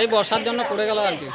এই বর্ষার জন্য পড়ে গেল আর কি।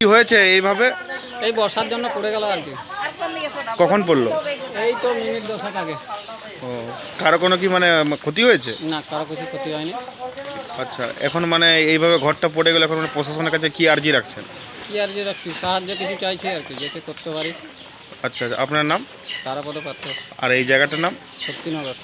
কি হয়েছে এইভাবে? এই বর্ষার জন্য পড়ে গেল আর কি। কখন পড়লো? এই তো মিনিট 10 আগে। ও, কারো কোনো কি মানে ক্ষতি হয়েছে? না, কারো কিছু ক্ষতি হয়নি। আচ্ছা, এখন মানে এইভাবে ঘরটা পড়ে গেলে এখন মানে প্রশাসনের কাছে কি আর্জি রাখছেন? কি আর্জি রাখছি, সাহায্য কিছু চাইছি আর কি, যেতে করতে পারি। আচ্ছা, আপনার নাম তারাপদ পাত্র, আর এই জায়গাটার নাম? শক্তিনগর।